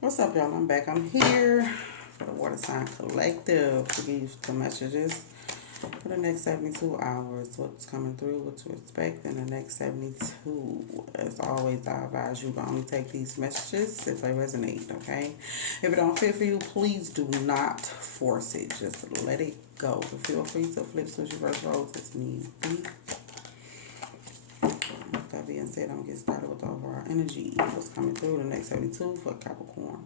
What's up, y'all? I'm back. I'm here for the Water Sign Collective to give you the messages for the next 72 hours. What's coming through, what to expect in the next 72. As always, I advise you to only take these messages if they resonate, okay? If it don't fit for you, please do not force it. Just let it go. But feel free to flip, switch, reverse roles as need be. With that being said, I'm going to get started with the overall energy. What's coming through the next 72 for Capricorn.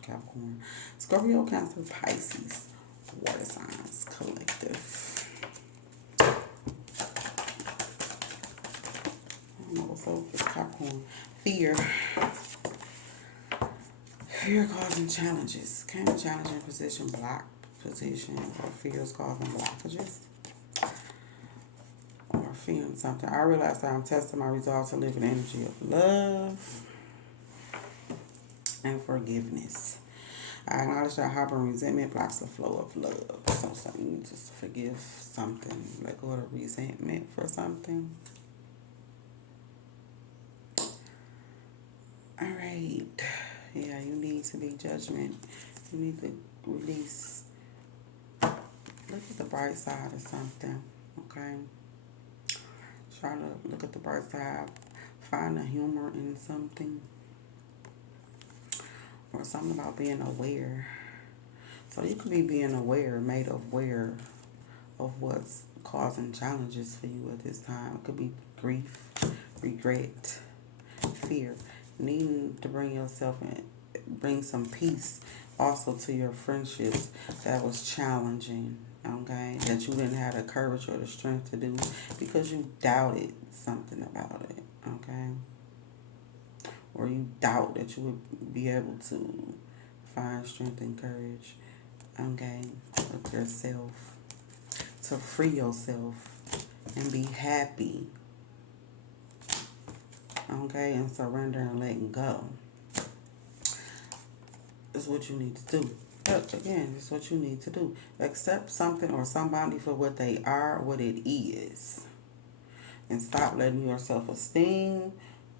Capricorn. Scorpio, Cancer, Pisces. Water signs collective. I don't know what's up with Capricorn. Fear. Fear causing challenges. Can a challenging position, block position, or fears causing blockages? Or fearing something. I realize that I'm testing my resolve to live in energy of love and forgiveness. I acknowledge that harboring resentment blocks the flow of love. So something, just forgive something. Let go of the resentment for something. All right. Yeah, you need to be judgment. You need to release. Look at the bright side of something. Okay. Try to look at the bright side. Find the humor in something. Or something about being aware. So you could be being aware, made aware of what's causing challenges for you at this time. It could be grief, regret, fear, needing to bring yourself in, bring some peace also to your friendships that was challenging, okay, that you didn't have the courage or the strength to do because you doubted something about it, okay, or you doubt that you would be able to find strength and courage, okay, with yourself, to free yourself and be happy, okay, and surrender and letting go is what you need to do. But again, it's what you need to do. Accept something or somebody for what they are, what it is. And stop letting your self-esteem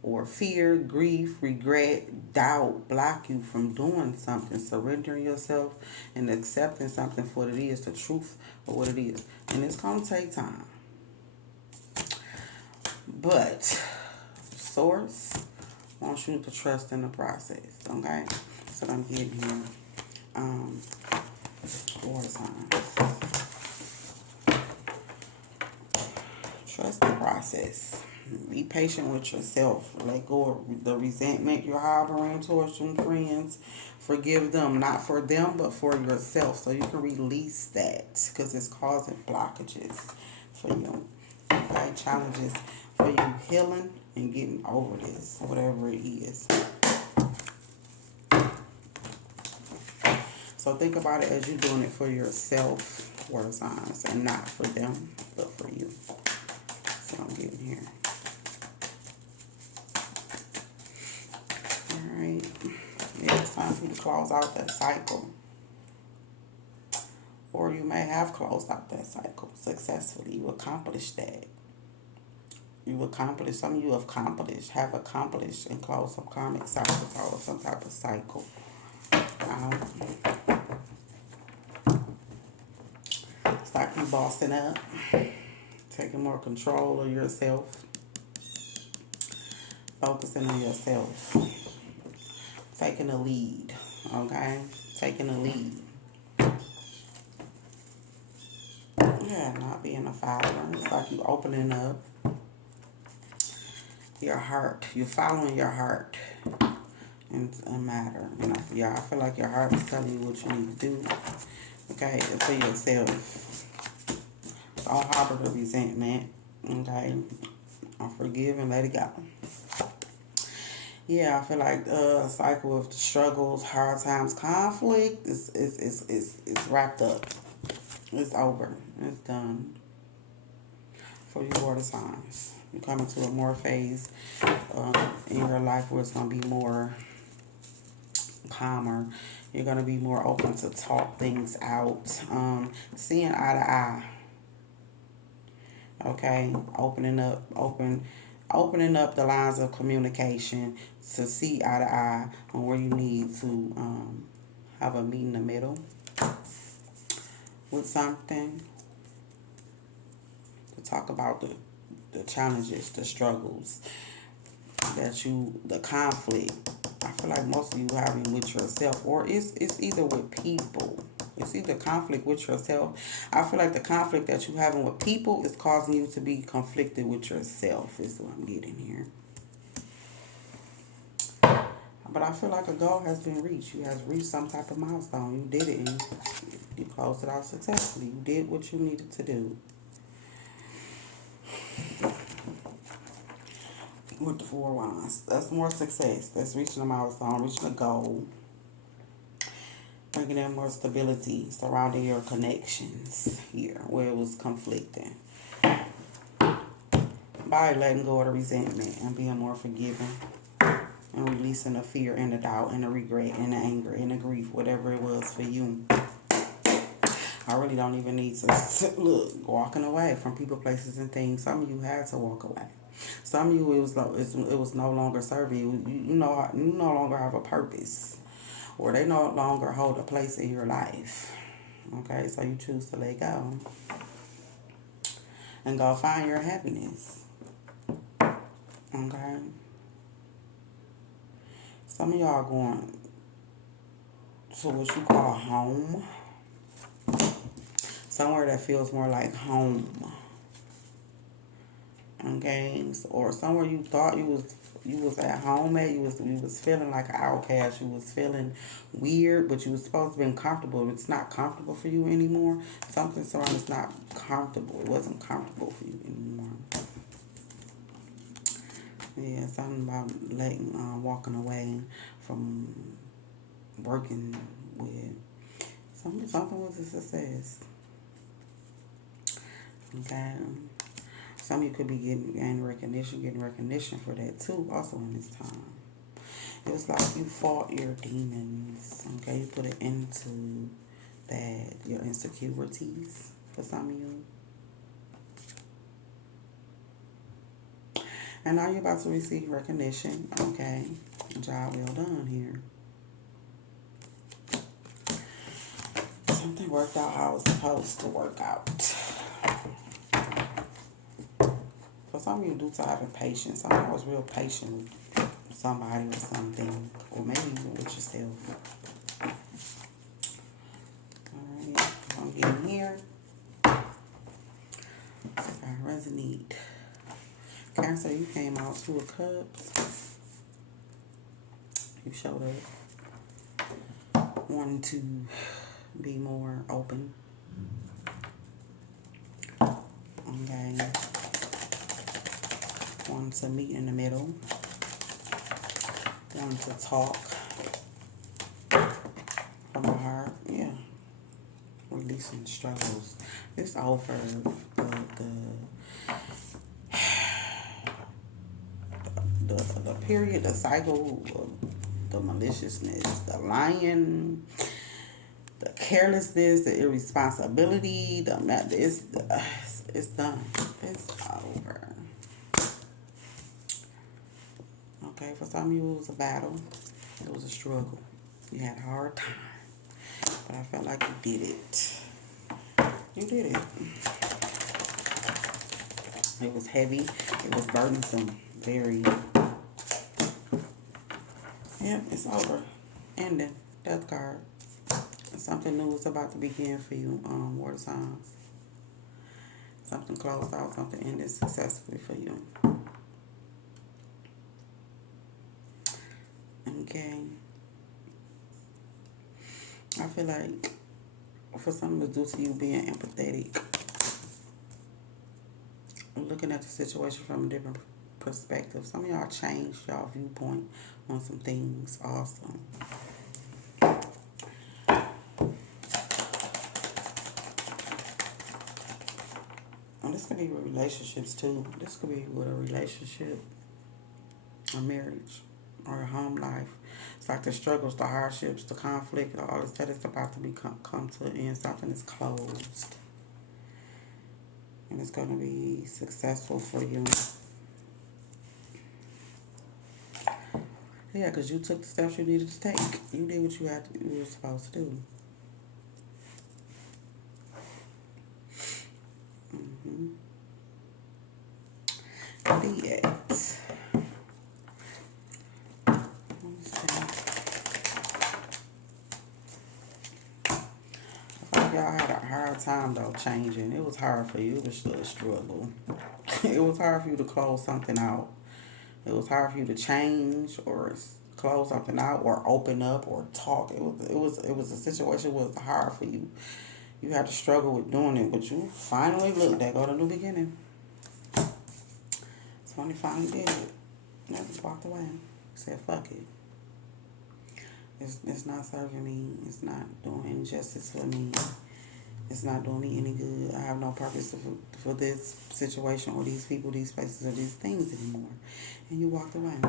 or fear, grief, regret, doubt block you from doing something. Surrendering yourself and accepting something for what it is, the truth of what it is. And it's going to take time. But Source wants you to trust in the process, okay? That's what I'm getting here. Water signs. Trust the process. Be patient with yourself. Let go of the resentment you're harboring towards some friends. Forgive them, not for them, but for yourself, so you can release that because it's causing blockages for you. Okay, challenges for you healing and getting over this, whatever it is. So think about it as you're doing it for yourself, water signs, and not for them, but for you. So I'm getting here. All right. Yeah, it's time for you to close out that cycle. Or you may have closed out that cycle successfully. You accomplished that. You accomplished, some of you have accomplished and closed some karmic cycles or some type of cycle. It's like you bossing up, taking more control of yourself, focusing on yourself, taking the lead, okay? Taking the lead. Yeah, not being a follower. It's like you opening up your heart. You're following your heart in a matter. You know, yeah, I feel like your heart is telling you what you need to do. Okay, for yourself. Don't harbor the resentment. Okay, forgive and let it go. Yeah, I feel like a cycle of struggles, hard times, conflict is wrapped up. It's over. It's done. For you water signs, you're coming to a more phase in your life where it's going to be more calmer. You're going to be more open to talk things out. Seeing eye to eye. Okay, opening up, opening up the lines of communication to see eye to eye on where you need to have a meet in the middle with something, to talk about the challenges, the struggles the conflict. I feel like most of you having with yourself, or it's either with people. It's either conflict with yourself. I feel like the conflict that you having with people is causing you to be conflicted with yourself, is what I'm getting here. But I feel like a goal has been reached. You have reached some type of milestone. You did it and you closed it out successfully. You did what you needed to do. With the 4 wands, that's more success. That's reaching a milestone, reaching a goal, bringing in more stability surrounding your connections here where it was conflicting. By letting go of the resentment and being more forgiving and releasing the fear and the doubt and the regret and the anger and the grief, whatever it was for you. I really don't even need to look, walking away from people, places, and things. Some of you had to walk away. Some of you, it was no longer serving you. You no longer have a purpose, or they no longer hold a place in your life. Okay, so you choose to let go and go find your happiness. Okay, some of y'all going to what you call home, somewhere that feels more like home. Okay, or somewhere you thought you was at home at, you was feeling like an outcast, you was feeling weird, but you was supposed to be comfortable. It's not comfortable for you anymore. Something surrounding it's not comfortable. It wasn't comfortable for you anymore. Yeah, something about walking away from working with something was a success. Okay. Some of you could be getting recognition for that too, also in this time. It was like you fought your demons, okay? You put it into that, your insecurities for some of you. And now you're about to receive recognition, okay? Job well done here. Something worked out how it's supposed to work out. For some of you, due to having patience, some of you was real patient with somebody or something, or maybe even with yourself. Alright, I'm getting here. I resonate. Cancer, you came out 2 of Cups. You showed up wanting to be more open. Okay. Wanting to meet in the middle. Wanting to talk from the heart. Yeah. Releasing struggles. It's over the period, the cycle of the maliciousness, the lying, the carelessness, the irresponsibility, it's done. It's over. Okay, for some of you it was a battle. It was a struggle. You had a hard time. But I felt like you did it. You did it. It was heavy. It was burdensome. Very. Yeah, it's over. Ending. Death card. Something new is about to begin for you, water signs. Something closed out, something ended successfully for you. Okay. I feel like for some it's due to you being empathetic, looking at the situation from a different perspective. Some of y'all changed y'all viewpoint on some things also. And this could be with relationships too. This could be with a relationship, a marriage, or a home life. It's like the struggles, the hardships, the conflict, all this that is about to come to an end. Something is closed. And it's going to be successful for you. Yeah, because you took the steps you needed to take. You did what you were supposed to do. Mm-hmm. Yet. Y'all had a hard time though changing. It was hard for you. It was still a struggle. It was hard for you to close something out. It was hard for you to change or close something out or open up or talk. It was a situation that was hard for you. You had to struggle with doing it, but you finally looked. There go the new beginning. So when you finally did it, you just walked away. Said fuck it. It's not serving me. It's not doing any justice for me. It's not doing me any good. I have no purpose for this situation or these people, these places, or these things anymore. And you walked away.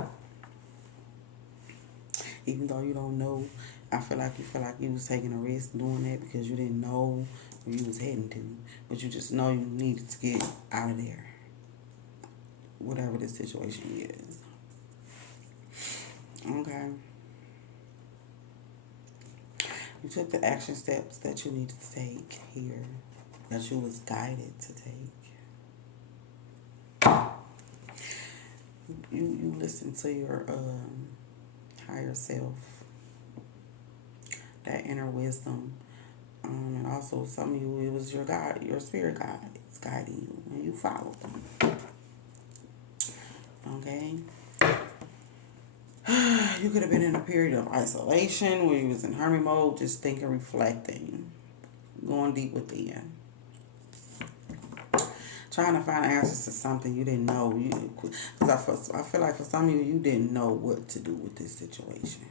Even though you don't know, I feel like you was taking a risk doing that because you didn't know where you was heading to. But you just know you needed to get out of there. Whatever the situation is. Okay. You took the action steps that you needed to take here, that you was guided to take. You listened to your higher self, that inner wisdom, and also some of you, it was your God, your spirit guide, it's guiding you, and you followed them. Okay. You could have been in a period of isolation where you was in hermit mode, just thinking, reflecting, going deep within, trying to find answers to something you didn't know. Because I feel like for some of you, you didn't know what to do with this situation.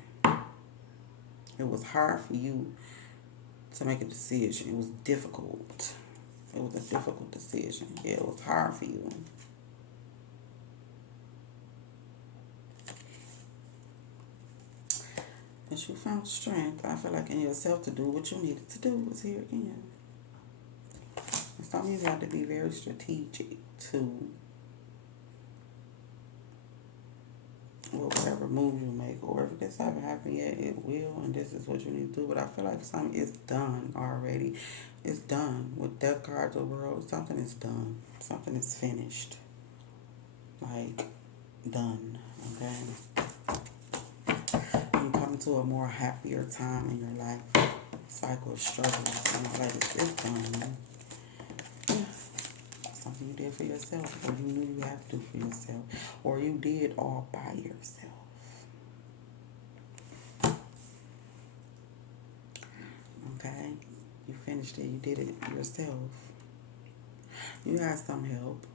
It was hard for you to make a decision. It was difficult. It was a difficult decision. Yeah, it was hard for you. But you found strength, I feel like, in yourself to do what you needed to do. Was here again. And some of you have to be very strategic to whatever move you make, or if this haven't happened yet, it will, and this is what you need to do. But I feel like something is done already. It's done. With Death cards of the world, something is done. Something is finished. Like, done. Okay? You come to a more happier time in your life. Cycle of struggles and all that is done. Yeah. Something you did for yourself, or you knew you had to do for yourself, or you did all by yourself. Okay? You finished it. You did it yourself. You had some help.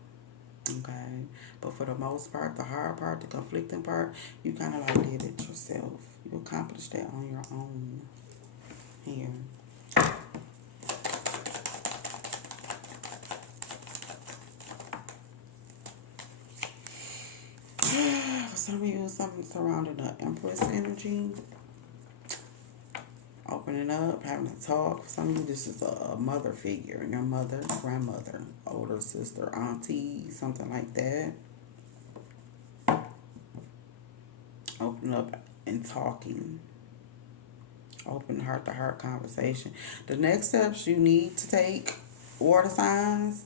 Okay? But for the most part, the hard part, the conflicting part, you kind of like did it yourself. You accomplished that on your own. Here. For some of you, something surrounding the Empress energy. Opening up, having a talk. For some of you, this is a mother figure. Your mother, grandmother, older sister, auntie, something like that. Open up and talking. Open heart-to-heart conversation. The next steps you need to take, water signs,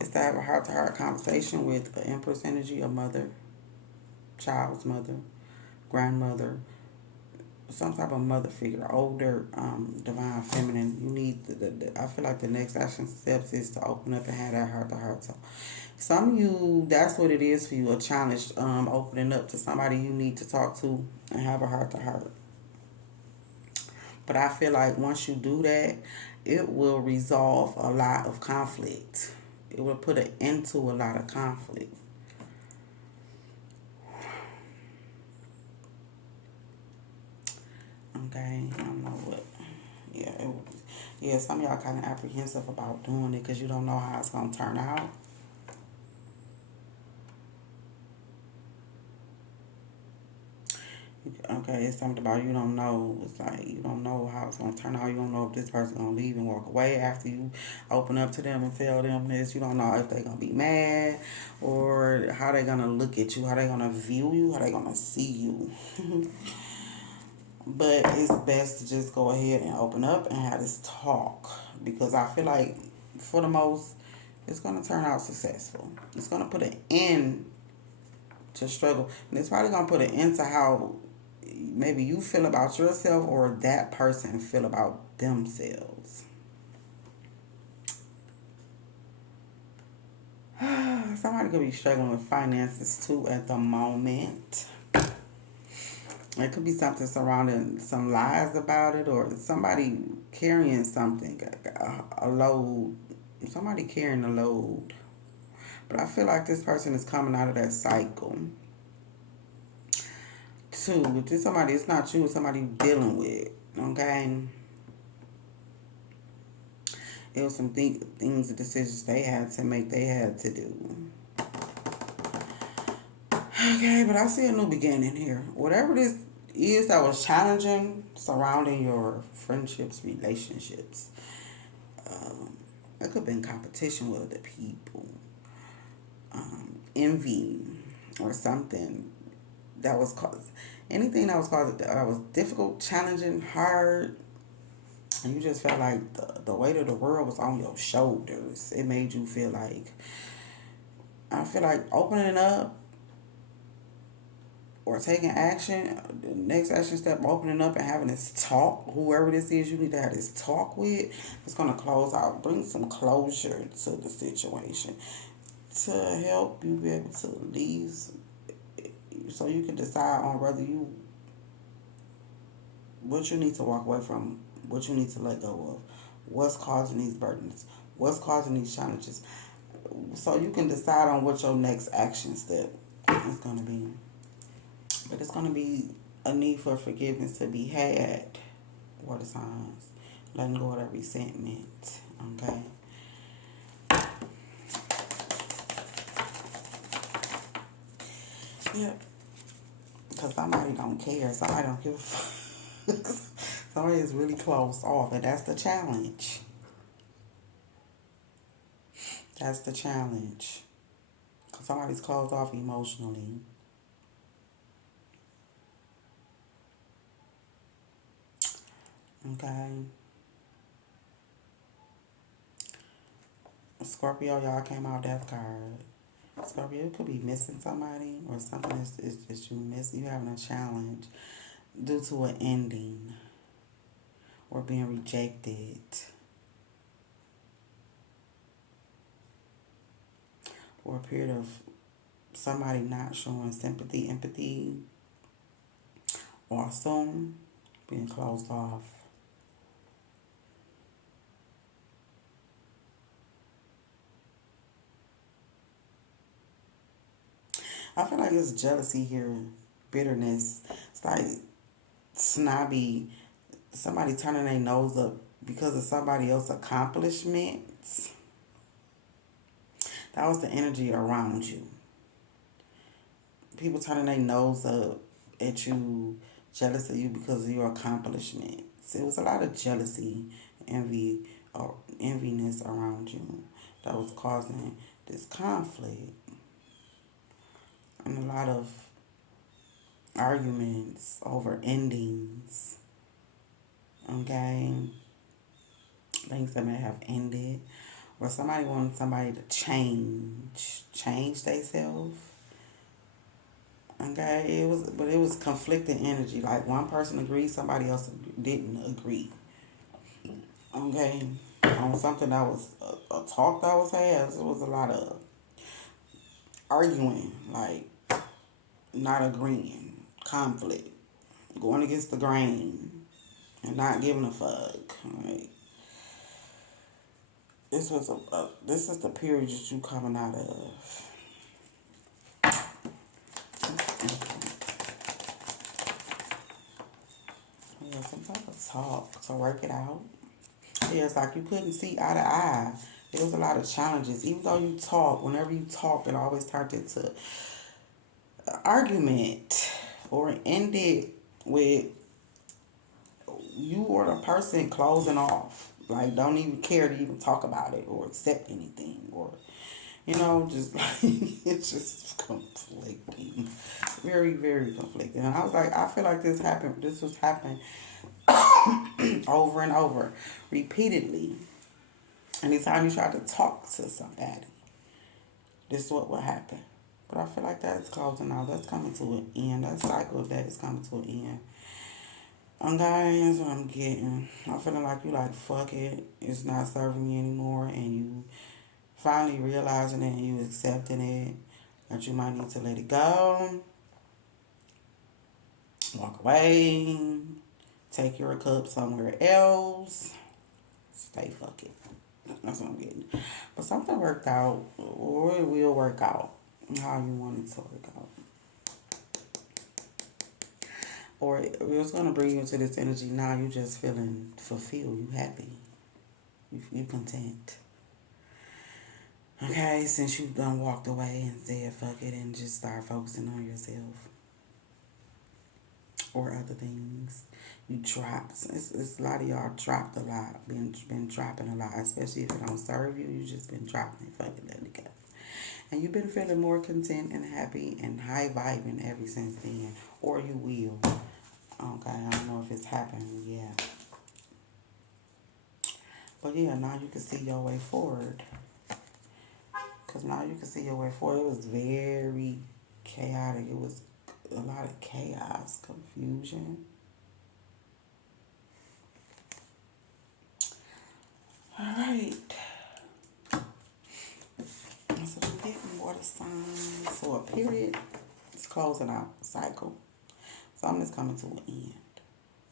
is to have a heart-to-heart conversation with the Empress energy, a mother, child's mother, grandmother, some type of mother figure, older, divine feminine. You need I feel like the next action steps is to open up and have that heart-to-heart talk. Some of you, that's what it is for you, a challenge, opening up to somebody you need to talk to and have a heart-to-heart. But I feel like once you do that, it will resolve a lot of conflict. It will put an end to a lot of conflict. Okay, I don't know what. Yeah, some of y'all kind of apprehensive about doing it because you don't know how it's going to turn out. Okay, it's something about you don't know. It's like you don't know how it's gonna turn out. You don't know if this person's gonna leave and walk away after you open up to them and tell them this. You don't know if they're gonna be mad or how they're gonna look at you, how they're gonna view you, how they're gonna see you. But it's best to just go ahead and open up and have this talk because I feel like for the most, it's gonna turn out successful. It's gonna put an end to struggle, and it's probably gonna put an end to how maybe you feel about yourself or that person feel about themselves. Somebody could be struggling with finances too at the moment. It could be something surrounding some lies about it or somebody carrying something, a load, somebody carrying a load. But I feel like this person is coming out of that cycle too. If this somebody, it's not you, it's somebody you dealing with, okay? It was some things, decisions they had to make, they had to do. Okay, but I see a new beginning here. Whatever this is that was challenging surrounding your friendships, relationships, it could have been competition with other people, envy, or something that was caused. Anything that was caused that was difficult, challenging, hard, and you just felt like the weight of the world was on your shoulders. It made you feel like, I feel like opening up or taking action, the next action step, opening up and having this talk, whoever this is you need to have this talk with, it's going to close out, bring some closure to the situation to help you be able to leave so you can decide on whether you, what you need to walk away from, what you need to let go of, what's causing these burdens, what's causing these challenges, so you can decide on what your next action step is going to be. But it's going to be a need for forgiveness to be had. Water signs. Letting go of that resentment. Okay? Yeah. Because somebody don't care. Somebody don't give a fuck. Somebody is really closed off. And that's the challenge. That's the challenge. Because somebody's closed off emotionally. Okay? Scorpio, y'all came out death card. Scorpio, you could be missing somebody or something is you miss. You having a challenge due to an ending or being rejected or a period of somebody not showing sympathy, empathy, also being closed off. I feel like it's jealousy here, bitterness. It's like snobby, somebody turning their nose up because of somebody else's accomplishments. That was the energy around you. People turning their nose up at you, jealous of you because of your accomplishments. It was a lot of jealousy, envy, or enviness around you that was causing this conflict. And a lot of arguments over endings. Okay? Things that may have ended. Or somebody wanted somebody to change themselves. Okay, it was conflicting energy. Like one person agreed, somebody else didn't agree. Okay, on something that was a talk that was had, it was a lot of arguing, like not agreeing, conflict, going against the grain, and not giving a fuck. Like this is the period that you coming out of. Yeah, some type of talk to work it out. Yeah, it's like you couldn't see eye to eye. There was a lot of challenges. Even though you talk, whenever you talk, it always turned into an argument or ended with you or the person closing off. Like, don't even care to even talk about it or accept anything, or, just like, it's just conflicting. Very, very conflicting. And I was like, I feel like this was happening over and over, repeatedly. Anytime you try to talk to somebody, this is what will happen. But I feel like that is closing out. That's coming to an end. That cycle of that is coming to an end. That's what I'm getting. I'm feeling like you like, fuck it. It's not serving me anymore. And you finally realizing it and you accepting it. That you might need to let it go. Walk away. Take your cup somewhere else. Stay fuck it. That's what I'm getting. But something worked out. Or it will work out. How you want it to work out. Or it's going to bring you into this energy. Now you just feeling fulfilled. You happy. You content. Okay, since you done walked away and said fuck it and just start focusing on yourself. Or other things. You dropped. It's a lot of y'all dropped a lot. Been dropping a lot. Especially if it don't serve you. You just been dropping it. Fuck it, let it go. And you've been feeling more content and happy and high vibing ever since then. Or you will. Okay, I don't know if it's happening yet. But yeah, now you can see your way forward. Because now you can see your way forward. It was very chaotic. It was a lot of chaos, confusion. Alright. So I'm getting water signs. So a period is closing out a cycle. Something is coming to an end.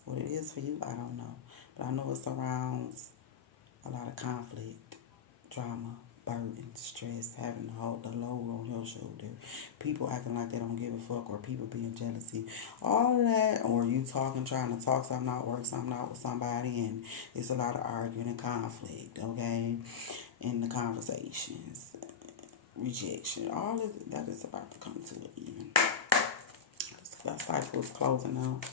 What it is for you, I don't know. But I know it surrounds a lot of conflict, drama, burden, stress, having to hold the load on your shoulder. People acting like they don't give a fuck, or people being jealousy. All of that, or you trying to talk something out, work something out with somebody, and it's a lot of arguing and conflict, okay? In the conversations, rejection, all of that is about to come to an end. That cycle is closing out.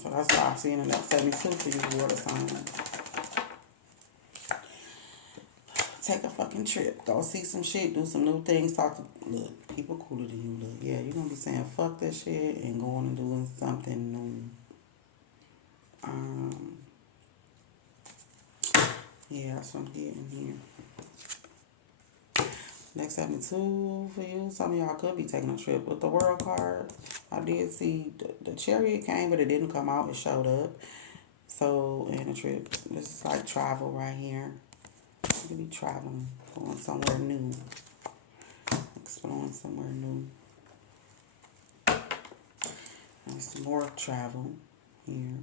So that's why I see in the next 72 for you water signs. Take a fucking trip. Go see some shit. Do some new things. Look, people cooler than you. Look, yeah, you're going to be saying fuck that shit and going and doing something new. Yeah, that's what I'm getting here. Next 72 for you. Some of y'all could be taking a trip with the World card. I did see the Chariot came, but it didn't come out. It showed up. So, in a trip. This is like travel right here. You could be traveling, going somewhere new. Exploring somewhere new. And some more travel here.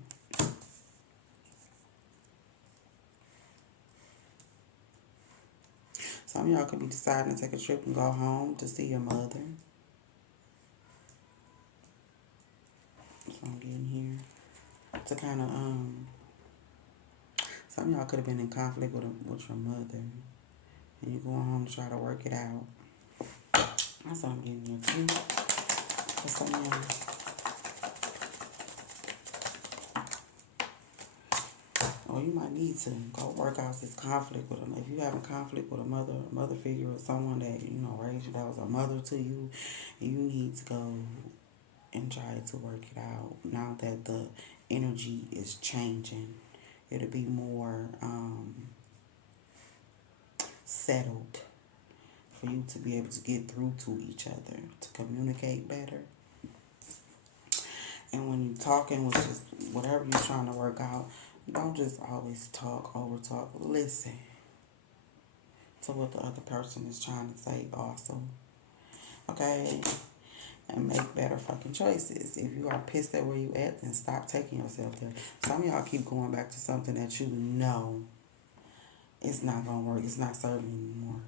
Some of y'all could be deciding to take a trip and go home to see your mother. So I'm getting here. To kind of, some of y'all could have been in conflict with your mother. And you're going home to try to work it out. That's what I'm getting here too. For some of y'all. Or you might need to go work out this conflict with them. If you have a conflict with a mother figure, or someone that, raised you, that was a mother to you, you need to go and try to work it out. Now that the energy is changing, it'll be more settled for you to be able to get through to each other, to communicate better. And when you're talking with just whatever you're trying to work out, don't just always over talk. Listen to what the other person is trying to say also. Okay? And make better fucking choices. If you are pissed at where you at, then stop taking yourself there. Some of y'all keep going back to something that you know it's not going to work. It's not serving you anymore.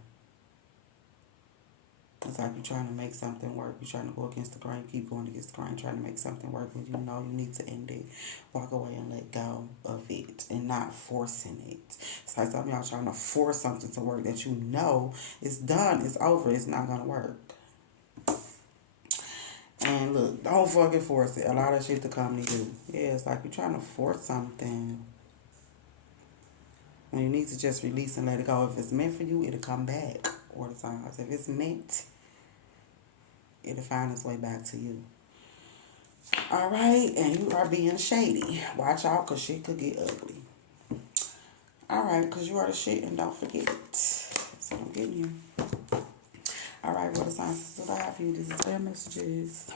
It's like you're trying to make something work. You're trying to go against the grain. Keep going against the grain, trying to make something work. When you know you need to end it, walk away and let go of it and not forcing it. It's like some of y'all trying to force something to work that you know is done. It's over. It's not going to work. And look, don't fucking force it. Allow that shit to come to you. Yeah, it's like you're trying to force something. When you need to just release and let it go. If it's meant for you, it'll come back. Or the signs. If it's meant, it'll find its way back to you. Alright, and you are being shady. Watch out, because shit could get ugly. Alright, because you are the shit and don't forget it. That's what I'm getting you. Alright, what the signs that I have for you? This is their messages.